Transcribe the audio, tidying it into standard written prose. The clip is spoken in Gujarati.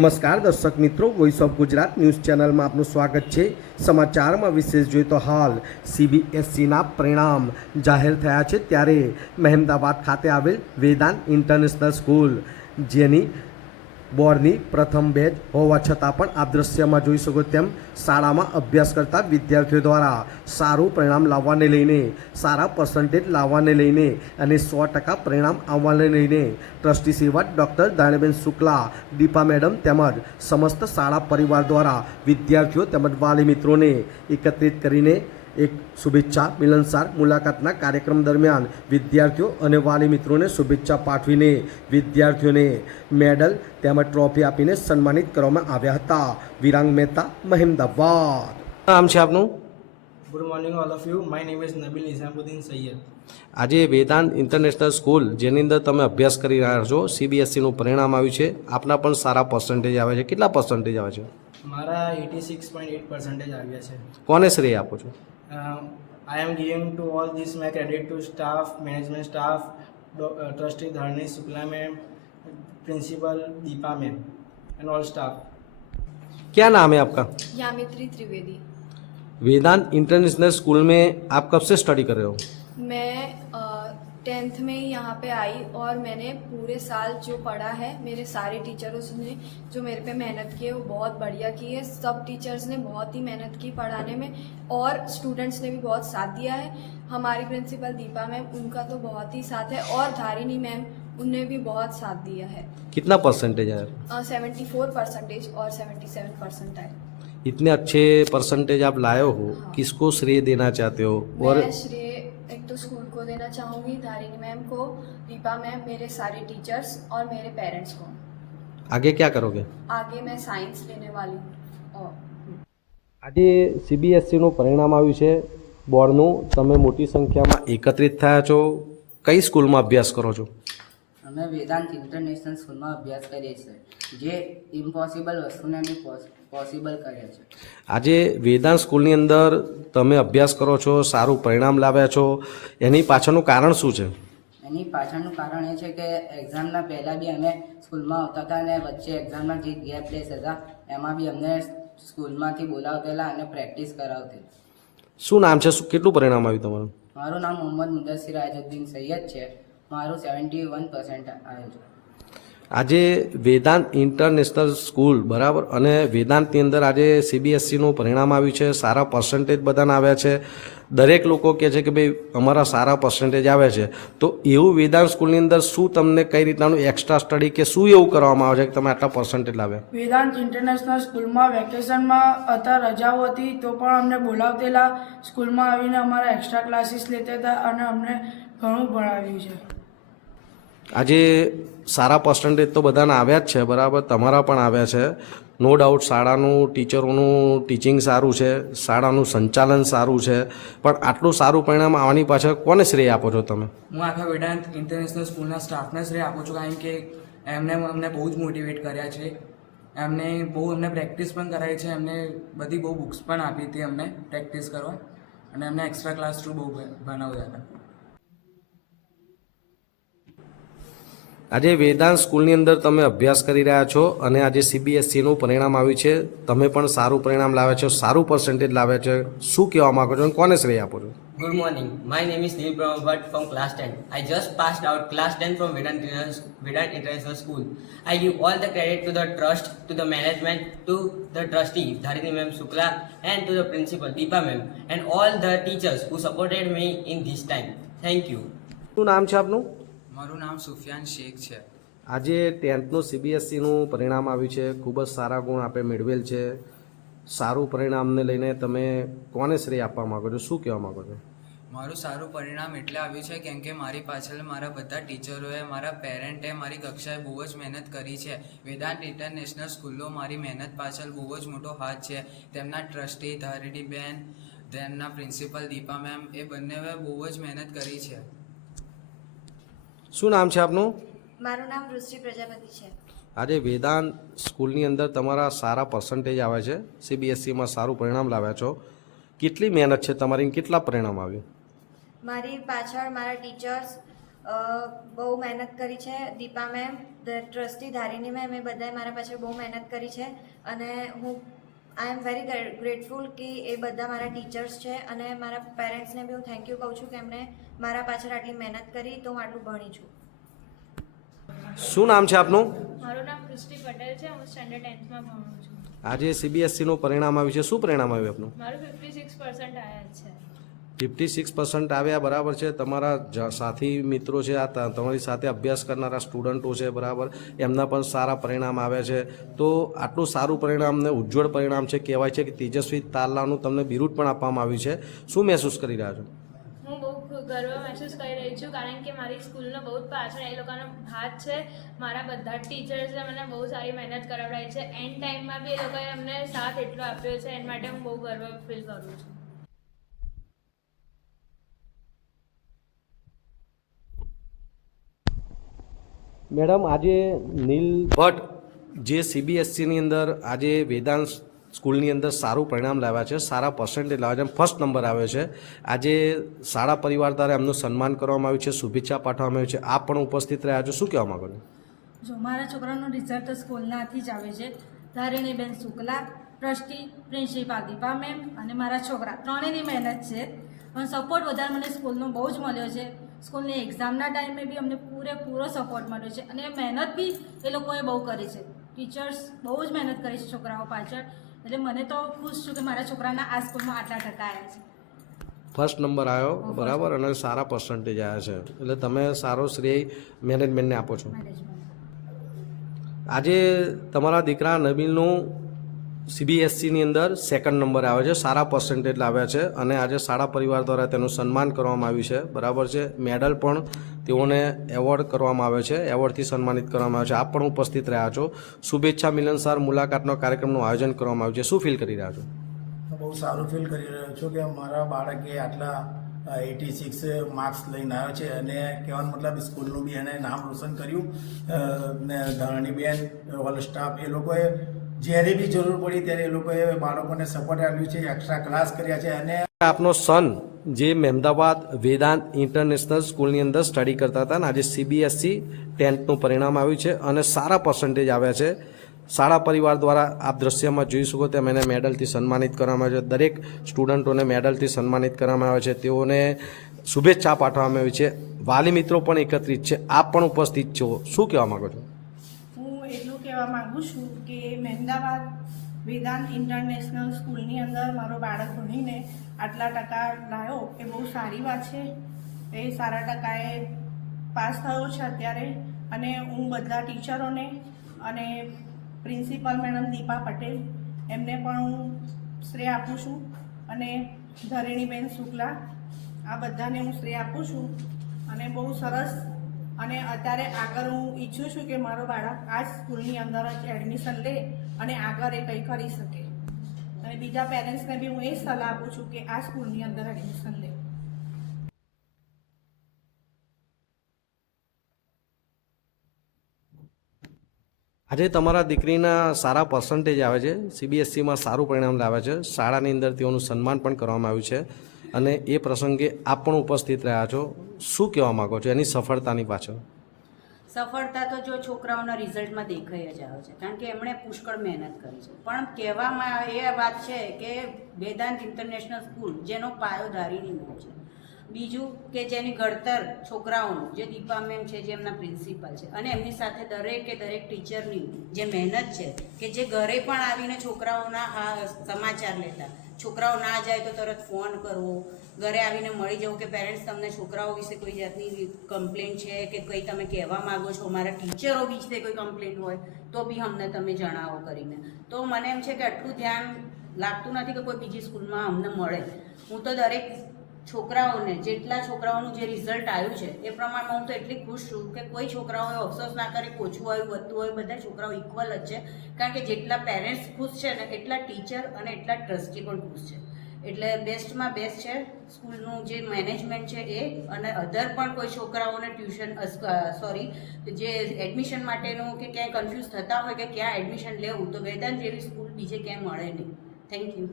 નમસ્કાર દર્શક મિત્રો, વોઇસ ઓફ ગુજરાત ન્યૂઝ ચેનલમાં આપનું સ્વાગત છે। સમાચારમાં વિશેષ જોઈએ તો હાલ CBSEના પરિણામ જાહેર થયા છે, ત્યારે મહેમદાવાદ ખાતે આવેલ વેદાંત ઇન્ટરનેશનલ સ્કૂલ જેની બોર્ડની પ્રથમ બેચ હોવા છતાં પણ આપ દ્રશ્યમાં જોઈ શકો તેમ શાળામાં અભ્યાસ કરતા વિદ્યાર્થીઓ દ્વારા સારું પરિણામ લાવવાને લઈને, સારા પર્સન્ટેજ લાવવાને લઈને અને 100% પરિણામ આવવાને લઈને ટ્રસ્ટી સેવા ડૉક્ટર દાણેબેન શુક્લા, દીપા મેડમ તેમજ સમસ્ત શાળા પરિવાર દ્વારા વિદ્યાર્થીઓ તેમજ વાલી મિત્રોને એકત્રિત કરીને એક શુભેચ્છા મિલનસાર મુલાકાતના કાર્યક્રમ દરમિયાન વિદ્યાર્થીઓ અને વાલી મિત્રોને શુભેચ્છા પાઠવીને વિદ્યાર્થીઓને મેડલ તેમજ ટ્રોફી આપીને સન્માનિત કરવામાં આવ્યા હતા। વિરાંગ મહેતા, મહેમદાવાદ। નામ છે આપનું? Good morning all of you, my name is Nabil Nizamuddin Sayyed. આજે વેદાંત ઇન્ટરનેશનલ સ્કૂલ જેની અંદર તમે અભ્યાસ કરી રહ્યા છો, CBSEનું પરિણામ આવ્યું છે, આપના પણ સારા પર્સન્ટેજ આવે છે। કેટલા પર્સન્ટેજ આવે છે? મારા 86.8% આવ્યા છે। કોને શ્રેય આપો છો? I am giving to all this my credit to staff, management staff, trustee Dharani Shukla ma'am, principal Deepa ma'am and all staff। क्या नाम है आपका? यामित्री त्रिवेदी। वेदांत इंटरनेशनल स्कूल में आप कब से स्टडी कर रहे हो? मैं 10th में ही यहाँ पे आई और मैंने पूरे साल जो पढ़ा है, मेरे सारे टीचर्स ने जो मेरे पे मेहनत की है वो बहुत बढ़िया की है। सब टीचर्स ने बहुत ही मेहनत की पढ़ाने में और स्टूडेंट्स ने भी बहुत साथ दिया है। हमारी प्रिंसिपल दीपा मैम, उनका तो बहुत ही साथ है और धारिणी मैम, उनने भी बहुत साथ दिया है। कितना परसेंटेज आया? 74% और 77% आए। इतने अच्छे परसेंटेज आप लाए हो, हाँ। किसको श्रेय देना चाहते हो? और मैं श्रेय एक तो स्कूल को देना चाहूँगी, धारिणी मैम को, दीपा मैम, मेरे सारे टीचर्स और मेरे पेरेंट्स को। आगे क्या करोगे? आगे मैं साइंस लेने वाली हूँ। और આજે CBSEનું પરિણામ આવ્યું છે બોર્ડનું, તમે મોટી સંખ્યામાં એકત્રિત થયા છો, કઈ સ્કૂલમાં અભ્યાસ કરો છો? અમે વેદાંત ઇન્ટરનેશનલ સ્કૂલમાં અભ્યાસ કરીએ છીએ, જે ઇમ્પોસિબલ વસ્તુને અમે પોસિબલ કરે છે। આજે વેદાંત સ્કૂલની અંદર તમે અભ્યાસ કરો છો, સારું પરિણામ લાવ્યા છો, એની પાછળનું કારણ શું છે? એની પાછળનું કારણ એ છે કે એક્ઝામના પહેલાં બી અમે સ્કૂલમાં આવતા હતા અને વચ્ચે એક્ઝામના જે ગેપ ડેસ હતા એમાં બી અમને સ્કૂલમાંથી બોલાવતેલા અને પ્રેક્ટિસ કરાવતી। શું નામ છે? કેટલું પરિણામ આવ્યું તમારું? મારું નામ મોહમ્મદ મુદસ્સિર આયજુદ્દીન સૈયદ છે। મારું 71% આવ્યું છે। આજે વેદાંત ઇન્ટરનેશનલ સ્કૂલ બરાબર, અને વેદાંતની અંદર આજે CBSEનું પરિણામ આવ્યું છે, સારા પર્સન્ટેજ બધાને આવ્યા છે। દરેક લોકો કહે છે કે ભાઈ અમારા સારા પર્સન્ટેજ આવે છે, તો એવું વેદાંત સ્કૂલની અંદર શું તમને કઈ રીતનાનું એક્સ્ટ્રા સ્ટડી કે શું એવું કરવામાં આવે છે કે તમે આટલા પર્સન્ટેજ લાવ્યા? વેદાંત ઇન્ટરનેશનલ સ્કૂલમાં વેકેશનમાં હતા, રજાઓ હતી તો પણ અમને બોલાવતેલા, સ્કૂલમાં આવીને અમારા એક્સ્ટ્રા ક્લાસીસ લેતા હતા અને અમને ઘણું ભણાવ્યું છે। આજે સારા પર્સન્ટેજ તો બધાના આવ્યા જ છે બરાબર, તમારા પણ આવ્યા છે, નો ડાઉટ। શાળાનું ટીચરોનું ટીચિંગ સારું છે, શાળાનું સંચાલન સારું છે, પણ આટલું સારું પરિણામ આવવાની પાછળ કોને શ્રેય આપો છો તમે? હું આખા વેદાંત ઇન્ટરનેશનલ સ્કૂલના સ્ટાફને શ્રેય આપું છું, કારણ કે એમને અમને બહુ જ મોટિવેટ કર્યા છે। એમને પ્રેક્ટિસ પણ કરાવી છે, એમને બધી બહુ બુક્સ પણ આપી હતી અમને પ્રેક્ટિસ કરવા, અને એમને એક્સ્ટ્રા ક્લાસ થ્રુ બહુ ભણાવ્યા હતા। આજે વેદાંત સ્કૂલની અંદર તમે અભ્યાસ કરી રહ્યા છો અને આજે CBSEનું પરિણામ આવ્યું છે, તમે પણ સારું પરિણામ લાવ્યા છો, સારું પર્સન્ટેજ લાવ્યા છે, શું કહેવા માગો છો અને કોને શ્રેય આપો છો? Good morning. My name is Neil Pramod Bhatt from class 10. I just passed out class 10 from Vedant International School. I give all the credit to the trust, to the management, to the trustee Dharini Ma'am Shukla, and to the principal Deepa Ma'am, and all the teachers who supported me in this time. Thank you. શું નામ છે આપનું? મારું નામ સુફિયાન શેખ છે। આજે 10thનું CBSEનું પરિણામ આવ્યું છે, ખૂબ જ સારા ગુણ આપે મેળવેલ છે, સારું પરિણામને લઈને તમે કોને શ્રેય આપવા માગો છો, શું કહેવા માગો છો? મારું સારું પરિણામ એટલે આવ્યું છે કેમ કે મારી પાછળ મારા બધા ટીચરોએ, મારા પેરેન્ટે, મારી કક્ષાએ બહુ જ મહેનત કરી છે। વેદાંત ઇન્ટરનેશનલ સ્કૂલો મારી મહેનત પાછળ બહુ જ મોટો હાથ છે। તેમના ટ્રસ્ટી ધારિણી બેન, તેમના પ્રિન્સિપલ દીપા મેમ, એ બંનેએ બહુ જ મહેનત કરી છે। શું નામ છે આપનું? મારું નામ રુચિ પ્રજાપતિ છે। આજે વેદાંત સ્કૂલની અંદર તમારા સારા પર્સન્ટેજ આવે છે, CBSEમાં સારું પરિણામ લાવ્યા છો, કેટલી મહેનત છે તમારી, કેટલા પરિણામ આવ્યું? મારી પાછળ મારા ટીચર્સ બહુ મહેનત કરી છે. દીપા મેમ, ટ્રસ્ટી ધારિણી મેમ, એ બધાએ મારા પાછળ બહુ મહેનત કરી છે અને આઈ એમ વેરી ગ્રેટફુલ કે એ બધા મારા ટીચર્સ છે અને મારા પેરેન્ટ્સને બી હું થેન્ક યુ કહું છું કે એમણે મારા પાછળ આટલી મહેનત કરી તો હું આટલું ભણી છું. શું નામ છે આપનું? મારું નામ કૃષ્ટિ પટેલ છે. હું સ્ટાન્ડર્ડ 10થમાં ભણું છું. આજે સીબીએસસીનું પરિણામ આવ્યું છે, શું પરિણામ આવ્યું આપનું? મારું 56% આવ્યા છે. 56% આવ્યા, બરાબર છે. તમારા સાથી મિત્રો છે, આ તમારી સાથે અભ્યાસ કરનારા સ્ટુડન્ટો છે, બરાબર, એમના પણ સારા પરિણામ આવ્યા છે. તો આટલું સારું પરિણામ ને ઉજ્જવળ પરિણામ છે, કહેવાય છે કે તેજસ્વી તાલાનું તમને બિરુદ પણ આપવામાં આવ્યું છે. શું મહેસૂસ કરી રહ્યા છો? હું બહુ ગર્વ મહેસૂસ કરી રહી છું કારણ કે મારી સ્કૂલનો બહુ જ પાછળ એ લોકોનો હાથ છે. મારા બધા જ ટીચર્સે મને બહુ સારી મહેનત કરાવડાવી છે. એન્ડ ટાઈમમાં બી એ લોકોએ અમને સાથ એટલો આપ્યો છે, એના માટે હું બહુ ગર્વ ફીલ કરું છું. મેડમ, આજે નીલ ભટ્ટ જે સીબીએસસીની અંદર આજે વેદાંત સ્કૂલની અંદર સારું પરિણામ લાવ્યા છે, સારા પર્સન્ટેજ લાવ્યા છે, ફર્સ્ટ નંબર આવ્યો છે. આજે શાળા પરિવાર દ્વારા એમનું સન્માન કરવામાં આવ્યું છે, શુભેચ્છા પાઠવવામાં આવી છે. આપ પણ ઉપસ્થિત રહ્યા છો, શું કહેવા માગો છો? જો મારા છોકરાનું રિઝલ્ટ તો સ્કૂલનાથી જ આવે છે. ધારિણીબેન Shukla, trustee, principal Deepa ma'am અને મારા છોકરા ત્રણેયની મહેનત છે. પણ સપોર્ટ વધારે મને સ્કૂલનો બહુ જ મળ્યો છે. સ્કૂલની એક્ઝામના ટાઈમે બી અમને પૂરેપૂરો સપોર્ટ મળ્યો છે અને મહેનત બી એ લોકોએ બહુ કરી છે. ટીચર્સ બહુ જ મહેનત કરી છે છોકરાઓ પાછળ. એટલે મને તો ખુશ છું કે મારા છોકરાના આ સ્કૂલમાં આટલા ટકા આવ્યા છે. ફર્સ્ટ નંબર આવ્યો, બરાબર, અને સારા પર્સન્ટેજ આવ્યા છે, એટલે તમે સારો શ્રેય મેનેજમેન્ટને આપો છો. આજે તમારા દીકરા નબીલનું સીબીએસસીની અંદર સેકન્ડ નંબર આવે છે, સારા પર્સન્ટેજ લાવ્યા છે અને આજે શાળા પરિવાર દ્વારા તેનું સન્માન કરવામાં આવ્યું છે, બરાબર છે. મેડલ પણ તેઓને એવોર્ડ કરવામાં આવે છે, એવોર્ડથી સન્માનિત કરવામાં આવે છે. આપ પણ ઉપસ્થિત રહ્યા છો. શુભેચ્છા મિલનસાર મુલાકાતનો કાર્યક્રમનું આયોજન કરવામાં આવ્યું છે, શું ફીલ કરી રહ્યા છો? બહુ સારું ફીલ કરી રહ્યો છું કે મારા બાળકે આટલા 86 માર્ક્સ લઈને આવ્યો છે અને કહેવાનો મતલબ સ્કૂલનું બી એને નામ રોશન કર્યું. ને ધારણીબેન, ઓલ સ્ટાફ, એ લોકોએ જ્યારે બી જરૂર પડી ત્યારે એ લોકોએ બાળકોને સપોર્ટ આપ્યું છે, એક્સ્ટ્રા ક્લાસ કર્યા છે. અને આપનો સન જે મહેમદાબાદ વેદાંત ઇન્ટરનેશનલ સ્કૂલની અંદર સ્ટડી કરતા હતા અને આજે સીબીએસસી 10થનું પરિણામ આવ્યું છે અને સારા પર્સન્ટેજ આવ્યા છે. શાળા પરિવાર દ્વારા આપ દ્રશ્યમાં જોઈ શકો તેમ એને મેડલથી સન્માનિત કરવામાં આવે છે. દરેક સ્ટુડન્ટોને મેડલથી સન્માનિત કરવામાં આવે છે, તેઓને શુભેચ્છા પાઠવવામાં આવી છે. વાલી મિત્રો પણ એકત્રિત છે, આપ પણ ઉપસ્થિત છો, શું કહેવા માગો છો? હું એટલું કહેવા માગું છું કે મહેમદાબાદ વેદાંત ઇન્ટરનેશનલ સ્કૂલની અંદર મારો બાળક ભણીને આટલા ટકા લાવ્યો એ બહુ સારી વાત છે. એ સારા ટકાએ પાસ થયો છે અત્યારે. અને હું બધા ટીચરોને અને પ્રિન્સિપલ મેડમ દીપા પટેલ એમને પણ હું શ્રેય આપું છું અને ધારિણીબેન શુક્લા, આ બધાને હું શ્રેય આપું છું. અને બહુ સરસ. અને અત્યારે આગળ હું ઈચ્છું છું કે મારો બાળક આ સ્કૂલની અંદર જ એડમિશન લે અને આગળ એ કંઈ કરી શકે. અને બીજા પેરેન્ટ્સને બી હું એ સલાહ આપું છું કે આ સ્કૂલની અંદર એડમિશન લે. આજે તમારા દીકરીના સારા પર્સન્ટેજ આવે છે, સીબીએસસીમાં સારું પરિણામ લાવે છે, શાળાની અંદર તેઓનું સન્માન પણ કરવામાં આવ્યું છે અને એ પ્રસંગે આપ પણ ઉપસ્થિત રહ્યા છો, શું કહેવા માગો છો એની સફળતાની પાછળ? સફળતા તો જો છોકરાઓના રિઝલ્ટમાં દેખાઈ જ આવે છે કારણ કે એમણે પુષ્કળ મહેનત કરી છે. પણ કહેવામાં એ વાત છે કે વેદાંત ઇન્ટરનેશનલ સ્કૂલ જેનો પાયો ધારીની છે, બીજું કે જેની ઘડતર છોકરાઓનું જે દીપા મેમ છે જે એમના પ્રિન્સિપલ છે અને એમની સાથે દરેક ટીચરની જે મહેનત છે કે જે ઘરે પણ આવીને છોકરાઓના સમાચાર લેતા, છોકરાઓ ના જાય તો તરત ફોન કરવો, ઘરે આવીને મળી જવું કે પેરેન્ટ્સ તમને છોકરાઓ વિશે કોઈ જાતની કમ્પ્લેન છે કે કંઈ તમે કહેવા માગો છો, મારા ટીચરો વિશે કોઈ કમ્પ્લેન હોય તો બી અમને તમે જણાવો કરીને. તો મને એમ છે કે આટલું ધ્યાન લાગતું નથી કે કોઈ બીજી સ્કૂલમાં અમને મળે. હું તો દરેક છોકરાઓને, જેટલા છોકરાઓનું જે રિઝલ્ટ આવ્યું છે એ પ્રમાણમાં હું તો એટલી ખુશ છું કે કોઈ છોકરાઓએ અફસોસ ના કરે કે ઓછું આવ્યું વધતું હોય, બધા છોકરાઓ ઇક્વલ જ છે. કારણ કે જેટલા પેરેન્ટ્સ ખુશ છે ને એટલા ટીચર અને એટલા ટ્રસ્ટી પણ ખુશ છે. એટલે બેસ્ટમાં બેસ્ટ છે સ્કૂલનું જે મેનેજમેન્ટ છે એ. અને અધર પણ કોઈ છોકરાઓને જે એડમિશન માટેનું કે ક્યાંય કન્ફ્યુઝ થતા હોય કે ક્યાં એડમિશન લેવું, તો વેદાંત જેવી સ્કૂલ બીજે ક્યાંય મળે નહીં. Thank you.